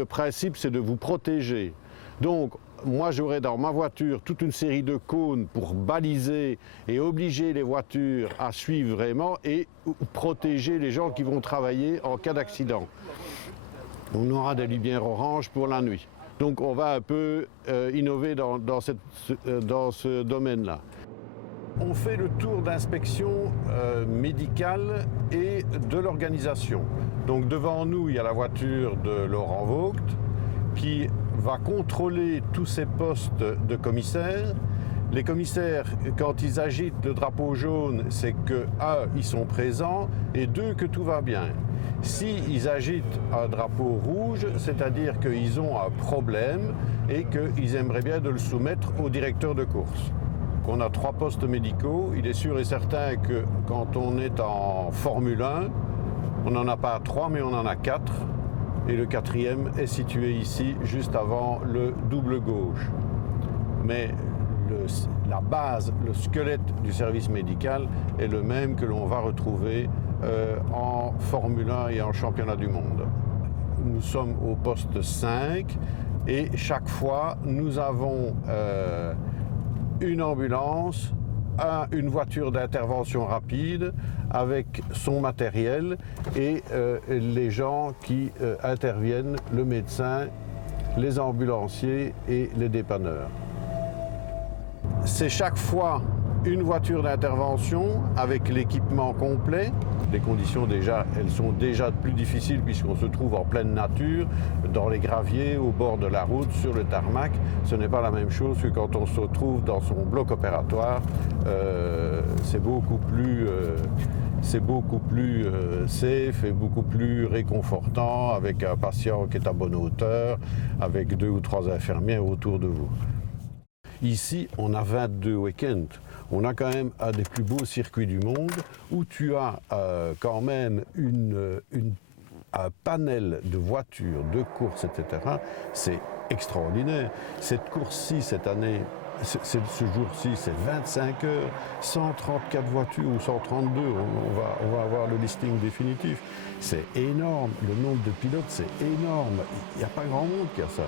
Le principe, c'est de vous protéger. Donc, moi, j'aurai dans ma voiture toute une série de cônes pour baliser et obliger les voitures à suivre vraiment et protéger les gens qui vont travailler en cas d'accident. On aura des lumières oranges pour la nuit. Donc, on va un peu innover dans ce domaine-là. On fait le tour d'inspection médicale et de l'organisation. Donc devant nous, il y a la voiture de Laurent Vogt qui va contrôler tous ces postes de commissaires. Les commissaires, quand ils agitent le drapeau jaune, c'est que, un, ils sont présents, et deux, que tout va bien. S'ils agitent un drapeau rouge, c'est-à-dire qu'ils ont un problème et qu'ils aimeraient bien de le soumettre au directeur de course. On a 3 postes médicaux. Il est sûr et certain que quand on est en Formule 1, on n'en a pas 3, mais on en a 4. Et le 4e est situé ici, juste avant le double gauche. Mais la base, le squelette du service médical est le même que l'on va retrouver en Formule 1 et en championnat du monde. Nous sommes au poste 5 et chaque fois, nous avons une ambulance, une voiture d'intervention rapide avec son matériel et les gens qui interviennent, le médecin, les ambulanciers et les dépanneurs. C'est chaque fois une voiture d'intervention avec l'équipement complet. Les conditions elles sont déjà plus difficiles puisqu'on se trouve en pleine nature, dans les graviers, au bord de la route, sur le tarmac. Ce n'est pas la même chose que quand on se trouve dans son bloc opératoire. C'est beaucoup plus safe et beaucoup plus réconfortant avec un patient qui est à bonne hauteur, avec 2 ou 3 infirmières autour de vous. Ici, on a 22 week-ends. On a quand même un des plus beaux circuits du monde où tu as quand même un panel de voitures, de courses, etc. C'est extraordinaire. Cette course-ci, cette année, ce jour-ci, c'est 25 heures, 134 voitures ou 132, on va avoir le listing définitif. C'est énorme, le nombre de pilotes, c'est énorme. Il n'y a pas grand monde qui a ça.